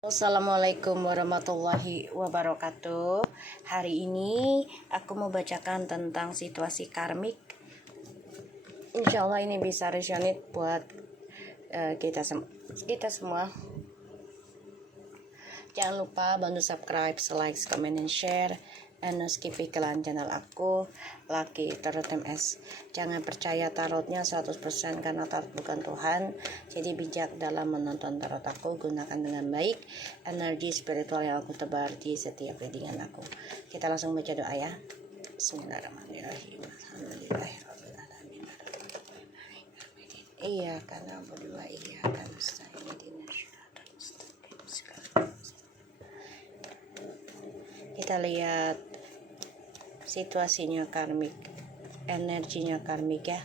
Assalamualaikum warahmatullahi wabarakatuh. Hari ini aku mau bacakan tentang situasi karmik. Insya Allah ini bisa resonate buat kita semua. Jangan lupa bantu subscribe, like, comment, dan share. And skip iklan channel aku, Lucky Tarot MS. Jangan percaya tarotnya 100% karena tarot bukan Tuhan. Jadi bijak dalam menonton tarot aku. Gunakan dengan baik energi spiritual yang aku tebar di setiap readingan aku. Kita langsung baca doa ya. Bismillahirrahmanirrahim. Alhamdulillahirabbil alamin. Iya karena berdua iya kan kita lihat situasinya karmik, energinya karmik ya.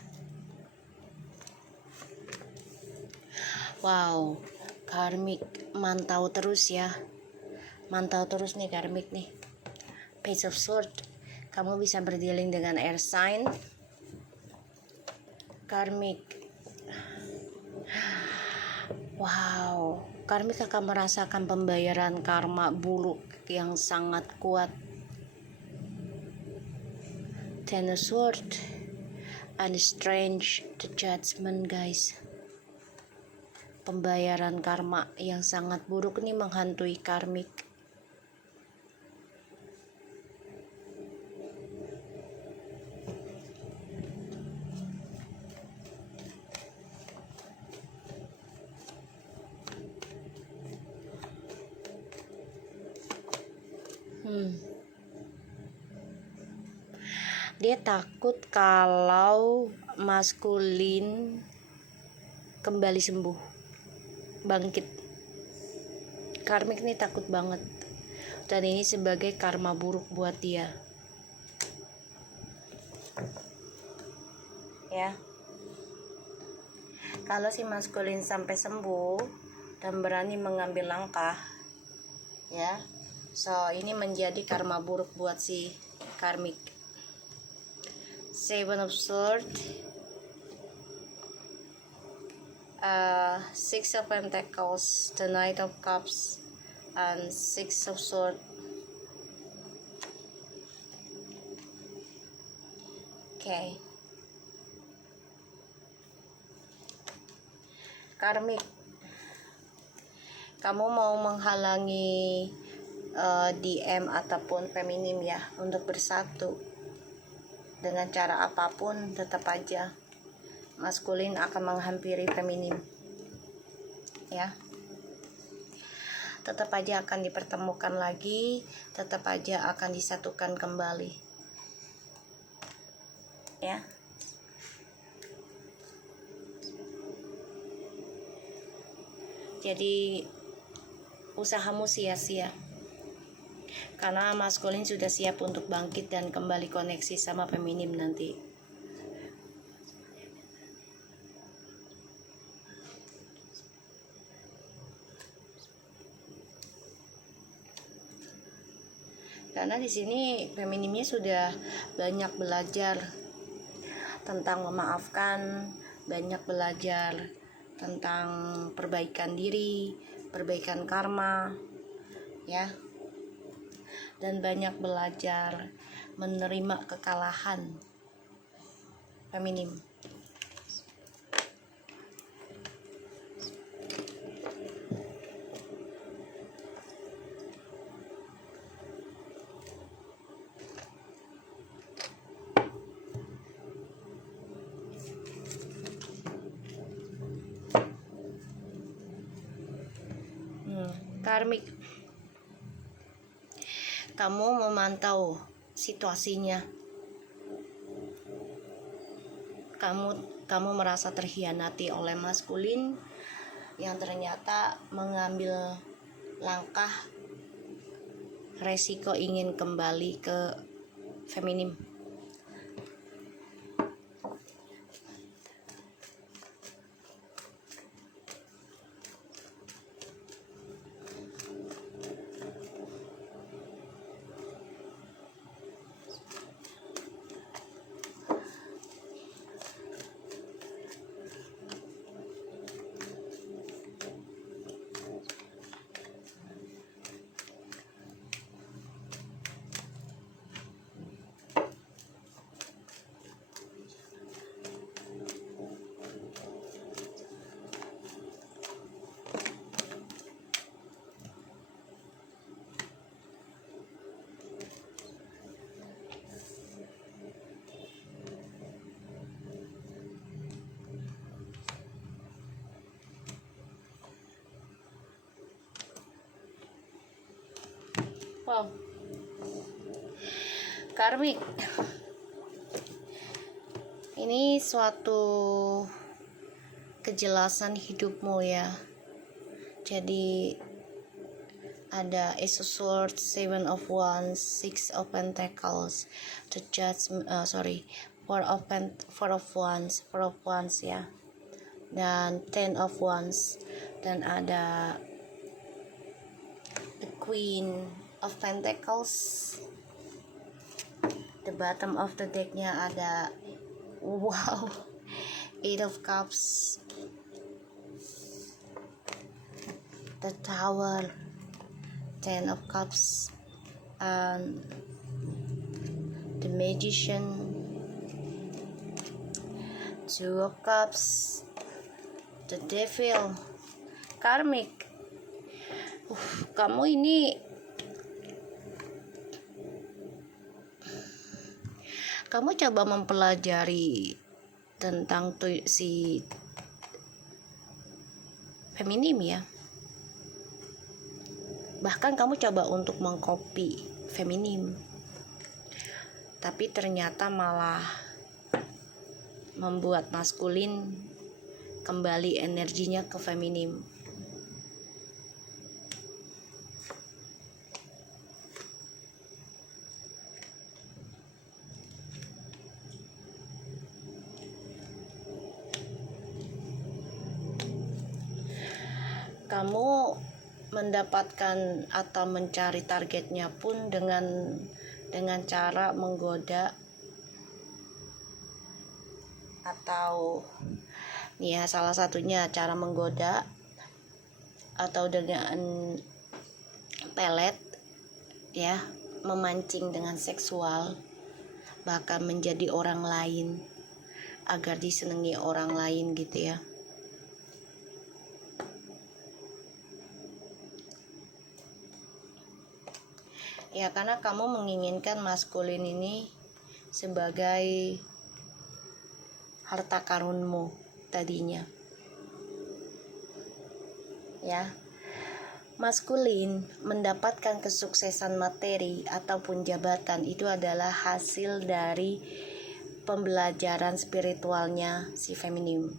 Wow, karmik mantau terus ya, mantau terus nih karmik nih. Page of Swords, kamu bisa berdealing dengan air sign. Karmik, wow, karmik akan merasakan pembayaran karma buruk yang sangat kuat. Ten of Swords and Strange the Judgment guys. Pembayaran karma yang sangat buruk nih menghantui karmik. Dia takut kalau maskulin kembali sembuh, bangkit. Karmik ini takut banget, dan ini sebagai karma buruk buat dia ya. Kalau si maskulin sampai sembuh dan berani mengambil langkah ya, so ini menjadi karma buruk buat si karmik. Seven of Swords, Six of Pentacles, the Knight of Cups, and Six of Swords. Okay. Karmik, kamu mau menghalangi DM ataupun feminim ya untuk bersatu. Dengan cara apapun tetap aja maskulin akan menghampiri feminim ya. Tetap aja akan dipertemukan lagi, tetap aja akan disatukan kembali ya. Jadi usahamu sia-sia karena maskulin sudah siap untuk bangkit dan kembali koneksi sama feminim nanti. Karena di sini feminimnya sudah banyak belajar tentang memaafkan, banyak belajar tentang perbaikan diri, perbaikan karma ya. Dan banyak belajar menerima kekalahan feminim. Karmik, kamu memantau situasinya. Kamu merasa terhianati oleh maskulin yang ternyata mengambil langkah resiko ingin kembali ke feminim. Wow, karmik ini suatu kejelasan hidupmu ya. Jadi ada Ace of Swords, Seven of Wands, Six of Pentacles, Four of Wands ya, dan Ten of Wands, dan ada the Queen of Pentacles. The bottom of the decknya ada wow, Eight of Cups, the Tower, Ten of Cups, and the Magician, Two of Cups, the Devil. Karmik, kamu ini kamu coba mempelajari tentang si feminim ya. Bahkan kamu coba untuk mengcopy feminim, tapi ternyata malah membuat maskulin kembali energinya ke feminim. Kamu mendapatkan atau mencari targetnya pun dengan cara menggoda, atau ya salah satunya cara menggoda atau dengan pelet ya, memancing dengan seksual, bahkan menjadi orang lain agar disenangi orang lain gitu ya. Ya, karena kamu menginginkan maskulin ini sebagai harta karunmu tadinya. Ya. Maskulin mendapatkan kesuksesan materi ataupun jabatan itu adalah hasil dari pembelajaran spiritualnya si feminim.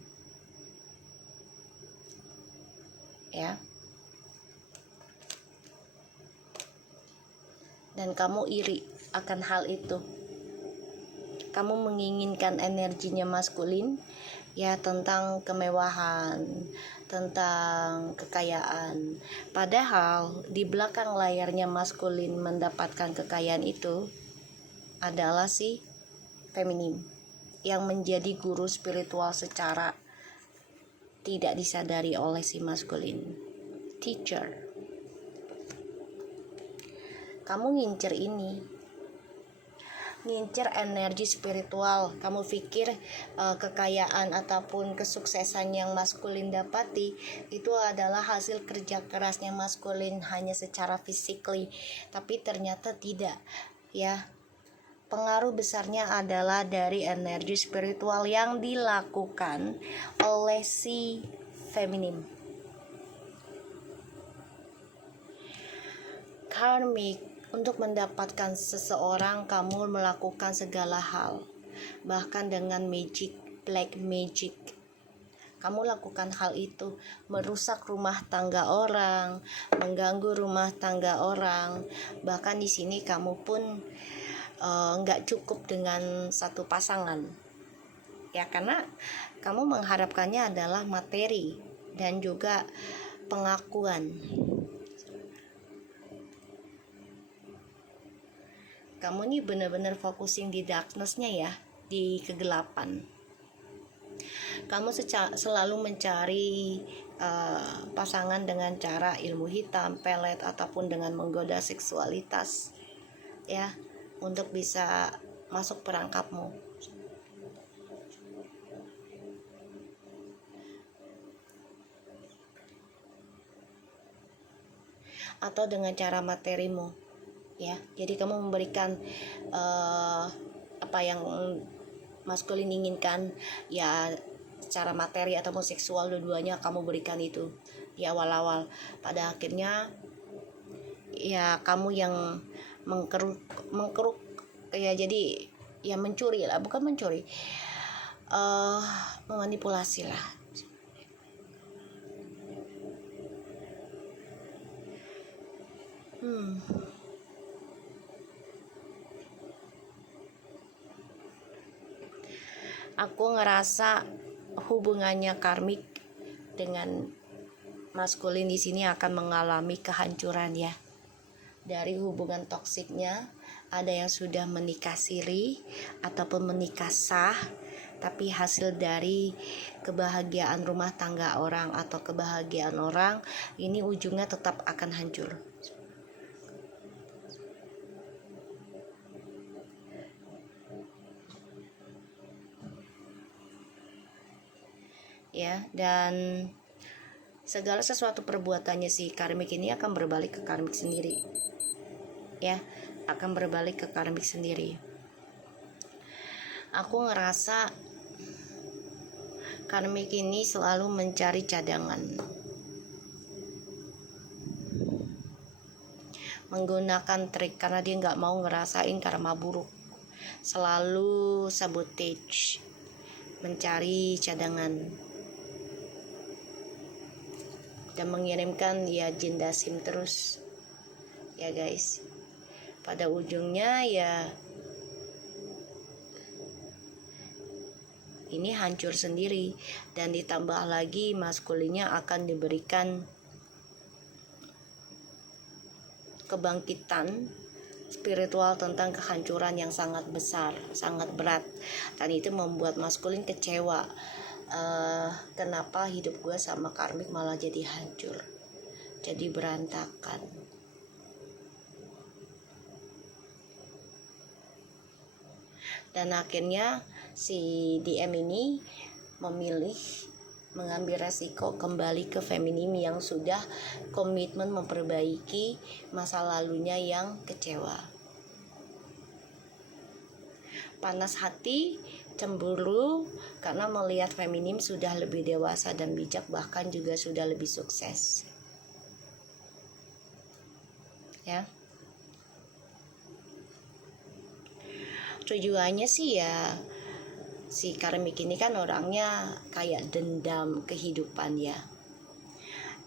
Ya. Dan kamu iri akan hal itu. Kamu menginginkan energinya maskulin ya, tentang kemewahan, tentang kekayaan. Padahal di belakang layarnya maskulin mendapatkan kekayaan itu adalah si feminim yang menjadi guru spiritual secara tidak disadari oleh si maskulin. Teacher. Kamu ngincer energi spiritual. Kamu pikir kekayaan ataupun kesuksesan yang maskulin dapati itu adalah hasil kerja kerasnya maskulin hanya secara physically, tapi ternyata tidak ya. Pengaruh besarnya adalah dari energi spiritual yang dilakukan oleh si feminim. Karmik. Untuk mendapatkan seseorang, kamu melakukan segala hal, bahkan dengan black magic. Kamu lakukan hal itu, merusak rumah tangga orang, mengganggu rumah tangga orang. Bahkan di sini kamu pun nggak cukup dengan satu pasangan, ya, karena kamu mengharapkannya adalah materi dan juga pengakuan. Kamu nih benar-benar focusing di darkness-nya ya, di kegelapan. Kamu selalu mencari pasangan dengan cara ilmu hitam, pelet, ataupun dengan menggoda seksualitas ya, untuk bisa masuk perangkapmu. Atau dengan cara materimu ya. Jadi kamu memberikan apa yang maskulin inginkan ya, secara materi ataupun seksual, dua-duanya kamu berikan itu di awal-awal. Pada akhirnya ya kamu yang mengkeruk ya, jadi ya mencuri lah, bukan mencuri, memanipulasi lah. Aku ngerasa hubungannya karmik dengan maskulin di sini akan mengalami kehancuran ya. Dari hubungan toksiknya, ada yang sudah menikah siri ataupun menikah sah, tapi hasil dari kebahagiaan rumah tangga orang atau kebahagiaan orang ini ujungnya tetap akan hancur. Ya, dan segala sesuatu perbuatannya si karmik ini akan berbalik ke karmik sendiri. Ya, akan berbalik ke karmik sendiri. Aku ngerasa karmik ini selalu mencari cadangan, menggunakan trik karena dia nggak mau ngerasain karma buruk, selalu sabotage, mencari cadangan, dan mengirimkan ya jin dasim terus ya guys. Pada ujungnya ya ini hancur sendiri, dan ditambah lagi maskulinnya akan diberikan kebangkitan spiritual tentang kehancuran yang sangat besar, sangat berat, dan itu membuat maskulin kecewa. Kenapa hidup gue sama karmik malah jadi hancur, jadi berantakan. Dan akhirnya si DM ini memilih mengambil resiko kembali ke feminim yang sudah komitmen memperbaiki masa lalunya yang kecewa. Panas hati, cemburu karena melihat feminim sudah lebih dewasa dan bijak, bahkan juga sudah lebih sukses. Ya. Tujuannya sih ya, si karmik ini kan orangnya kayak dendam kehidupan ya,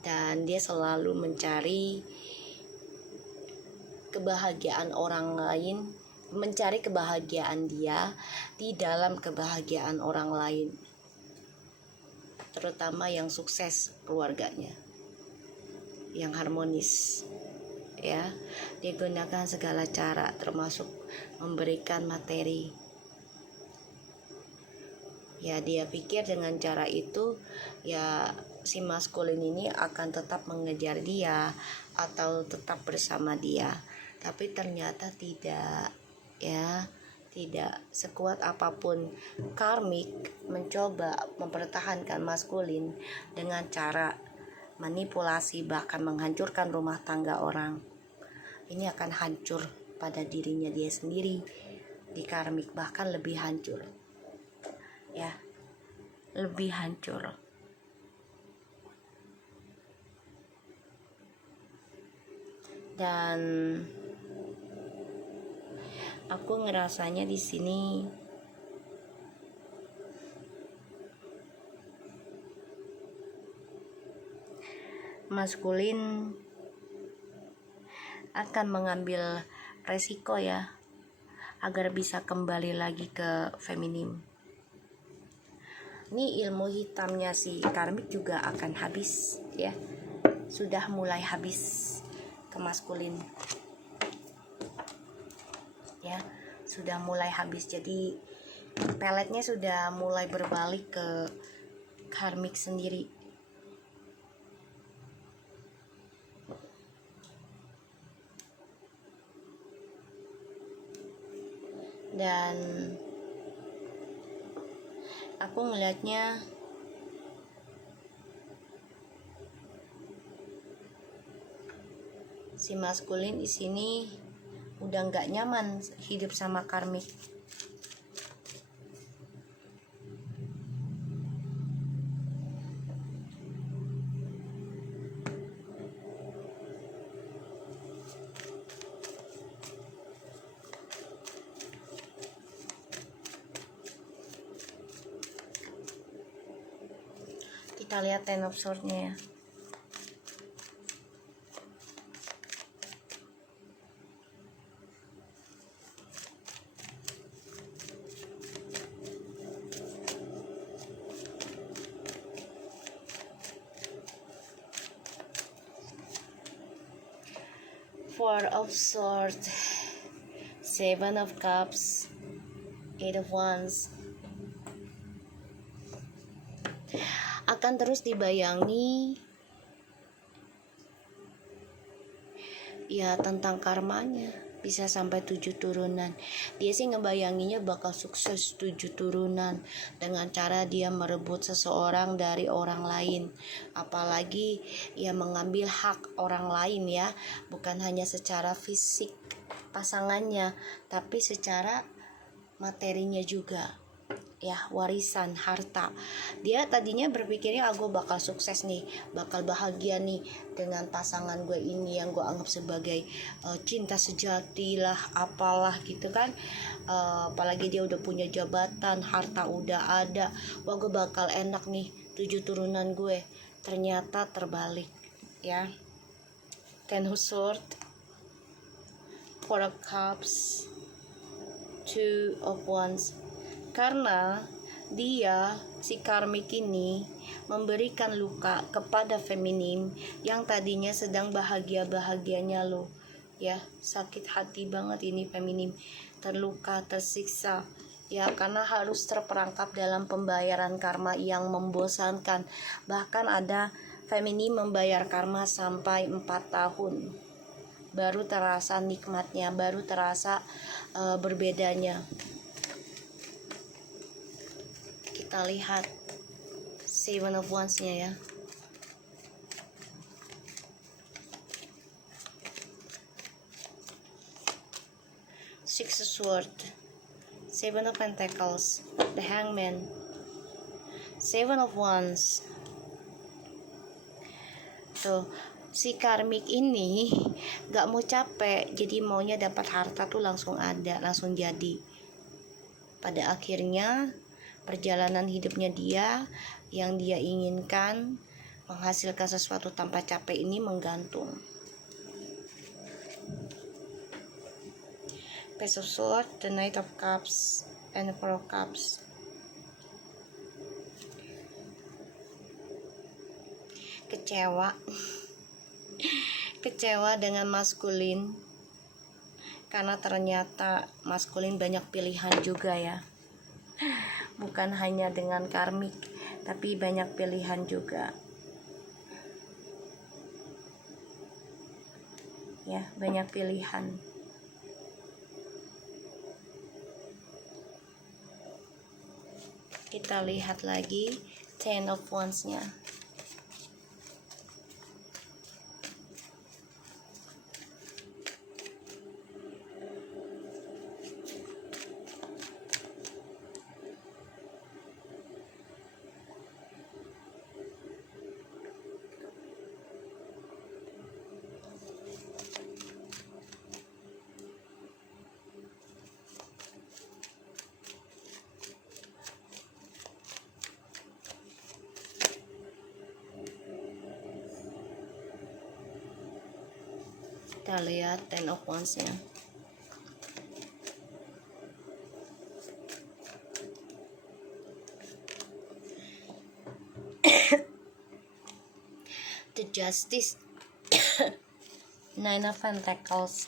dan dia selalu mencari kebahagiaan orang lain, mencari kebahagiaan dia di dalam kebahagiaan orang lain, terutama yang sukses keluarganya, yang harmonis ya. Dia gunakan segala cara termasuk memberikan materi. Ya, dia pikir dengan cara itu ya si maskulin ini akan tetap mengejar dia atau tetap bersama dia, tapi ternyata tidak ya, tidak. Sekuat apapun karmik mencoba mempertahankan maskulin dengan cara manipulasi, bahkan menghancurkan rumah tangga orang, ini akan hancur pada dirinya dia sendiri di karmik, bahkan lebih hancur ya, lebih hancur. Dan aku ngerasanya di sini maskulin akan mengambil resiko ya, agar bisa kembali lagi ke feminim. Ini ilmu hitamnya si karmik juga akan habis ya, sudah mulai habis ke maskulin ya, sudah mulai habis. Jadi peletnya sudah mulai berbalik ke karmik sendiri. Dan aku ngelihatnya si maskulin di sini udah nggak nyaman hidup sama karmik. Kita lihat Ten of Swords-nya ya. Four of Swords, Seven of Cups, Eight of Wands. Akan terus dibayangi ya tentang karmanya, bisa sampai 7 turunan. Dia sih ngebayanginya bakal sukses 7 turunan dengan cara dia merebut seseorang dari orang lain, apalagi ya mengambil hak orang lain ya, bukan hanya secara fisik pasangannya tapi secara materinya juga ya, warisan harta. Dia tadinya berpikirnya gue bakal sukses nih, bakal bahagia nih dengan pasangan gue ini yang gue anggap sebagai cinta sejati lah, apalah gitu kan. Apalagi dia udah punya jabatan, harta udah ada, wah gue bakal enak nih 7 turunan gue. Ternyata terbalik ya. Ten of Swords, Four of Cups, Two of Wands. Karena dia, si karmik ini, memberikan luka kepada feminim yang tadinya sedang bahagia-bahagianya lo ya. Sakit hati banget ini feminim, terluka, tersiksa ya, karena harus terperangkap dalam pembayaran karma yang membosankan. Bahkan ada feminim membayar karma sampai 4 tahun baru terasa nikmatnya, baru terasa berbedanya. Kita lihat Seven of Wands-nya ya. Six of Swords, Seven of Pentacles, the Hangman, Seven of Wands. Tuh, si karmik ini gak mau capek, jadi maunya dapat harta tuh langsung ada, langsung jadi. Pada akhirnya perjalanan hidupnya dia yang dia inginkan, menghasilkan sesuatu tanpa capek ini menggantung. Page of Swords, the Knight of Cups, and the Four of Cups. Kecewa dengan maskulin, karena ternyata maskulin banyak pilihan juga ya. Bukan hanya dengan karmik, tapi banyak pilihan juga. Ya, banyak pilihan. Kita lihat lagi Ten of Wands-nya. Kita lihat Ten of Wands-nya. The Justice, Nine of Pentacles,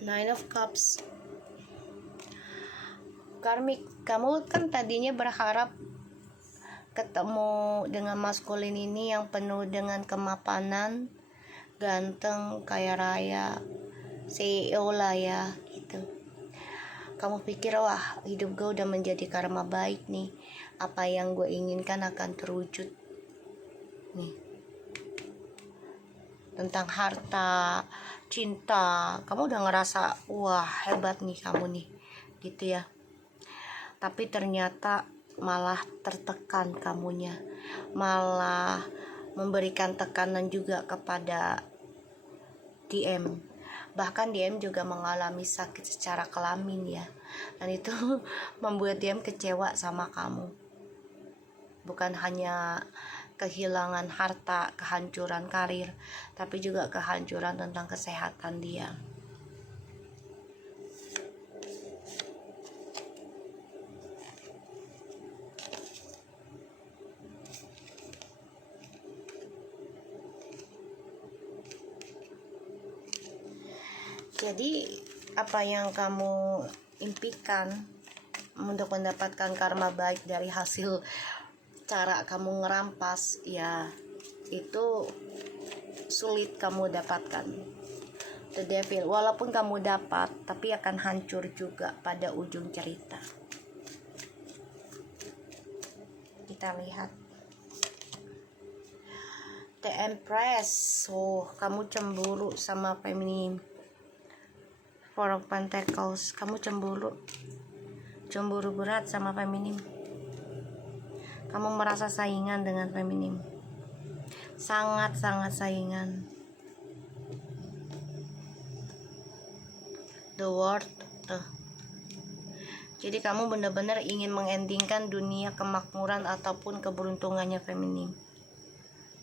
Nine of Cups. Karmik, kamu kan tadinya berharap ketemu dengan maskulin ini yang penuh dengan kemapanan, ganteng, kaya raya, CEO lah ya gitu. Kamu pikir wah hidup gue udah menjadi karma baik nih, apa yang gue inginkan akan terwujud nih. Tentang harta, cinta, kamu udah ngerasa wah hebat nih kamu nih gitu ya. Tapi ternyata malah tertekan kamunya, malah memberikan tekanan juga kepada DM. Bahkan DM juga mengalami sakit secara kelamin ya, dan itu membuat DM kecewa sama kamu. Bukan hanya kehilangan harta, kehancuran karir, tapi juga kehancuran tentang kesehatan dia. Jadi apa yang kamu impikan untuk mendapatkan karma baik dari hasil cara kamu ngerampas, ya itu sulit kamu dapatkan. The Devil, walaupun kamu dapat, tapi akan hancur juga pada ujung cerita. Kita lihat The Empress. Kamu cemburu sama feminim. Four of Pentacles, kamu cemburu berat sama feminim. Kamu merasa saingan dengan feminim, sangat-sangat saingan. The World tuh. Jadi kamu benar-benar ingin mengendingkan dunia kemakmuran ataupun keberuntungannya feminim.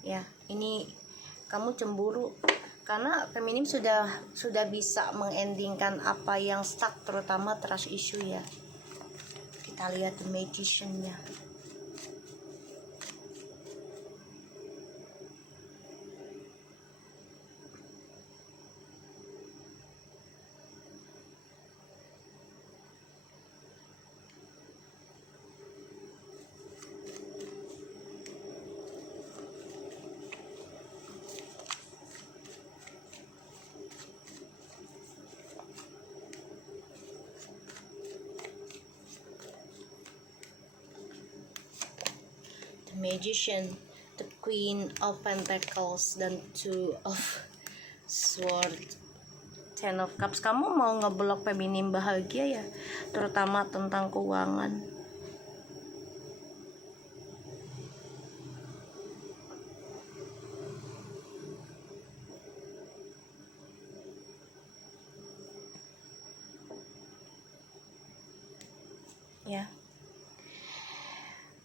Ya, ini kamu cemburu karena feminim sudah bisa mengendingkan apa yang stuck, terutama trust issue ya. Kita lihat The Magician-nya. Magician, the Queen of Pentacles, dan Two of Swords, Ten of Cups. Kamu mau ngeblok feminim bahagia ya, terutama tentang keuangan. Ya.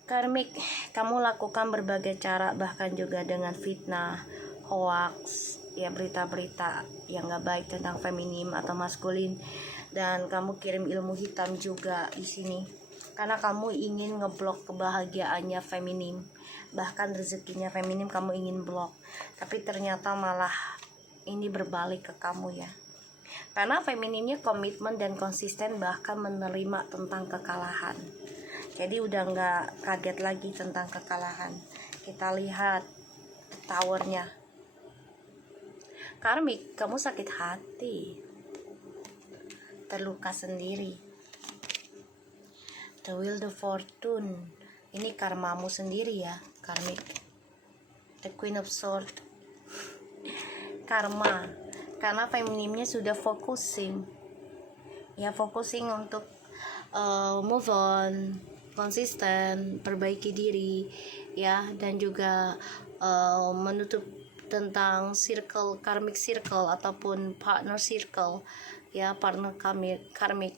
Karmik, kamu lakukan berbagai cara, bahkan juga dengan fitnah, hoax, ya berita-berita yang gak baik tentang feminim atau maskulin, dan kamu kirim ilmu hitam juga di sini, karena kamu ingin ngeblok kebahagiaannya feminim, bahkan rezekinya feminim kamu ingin blok, tapi ternyata malah ini berbalik ke kamu ya, karena feminimnya komitmen dan konsisten, bahkan menerima tentang kekalahan. Jadi udah nggak kaget lagi tentang kekalahan. Kita lihat towernya. Karmik, kamu sakit hati, terluka sendiri. The Wheel of Fortune, ini karmamu sendiri ya, Karmik. The Queen of Swords, karma, karena feminimnya sudah focusing untuk move on, konsisten, perbaiki diri ya, dan juga menutup tentang circle, karmic circle ataupun partner circle ya, partner karmik.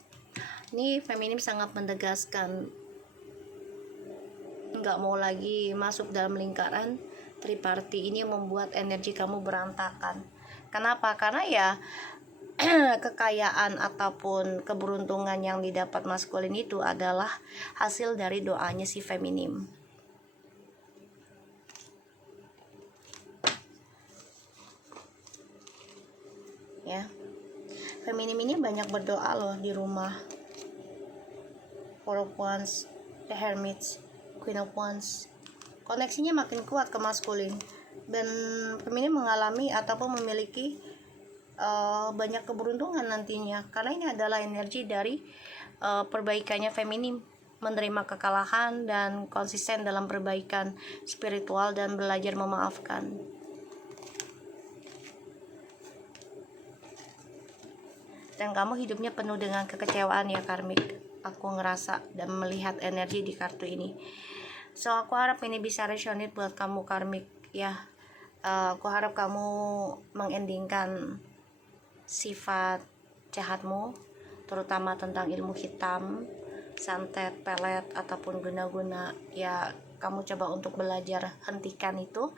Ini feminim sangat menegaskan nggak mau lagi masuk dalam lingkaran triparty ini, yang membuat energi kamu berantakan. Kenapa? Karena ya kekayaan ataupun keberuntungan yang didapat maskulin itu adalah hasil dari doanya si feminim. Ya, feminim ini banyak berdoa loh di rumah. Four of Wands, The Hermit, Queen of Wands. Koneksinya makin kuat ke maskulin, dan feminim mengalami ataupun memiliki banyak keberuntungan nantinya, karena ini adalah energi dari perbaikannya feminim, menerima kekalahan dan konsisten dalam perbaikan spiritual dan belajar memaafkan. Dan kamu hidupnya penuh dengan kekecewaan ya, Karmik. Aku ngerasa dan melihat energi di kartu ini. So aku harap ini bisa resonate buat kamu, Karmik. ya. Aku harap kamu mengendingkan sifat jahatmu, terutama tentang ilmu hitam, santet, pelet, ataupun guna-guna. Ya, kamu coba untuk belajar hentikan itu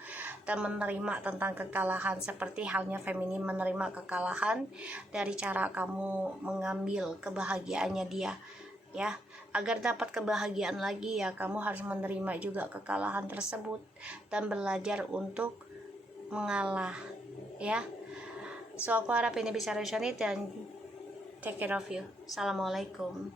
dan menerima tentang kekalahan, seperti halnya feminin menerima kekalahan dari cara kamu mengambil kebahagiaannya dia, ya. Agar dapat kebahagiaan lagi, ya kamu harus menerima juga kekalahan tersebut dan belajar untuk mengalah, ya. So aku harap ini bisa resonate dan take care of you. Assalamualaikum.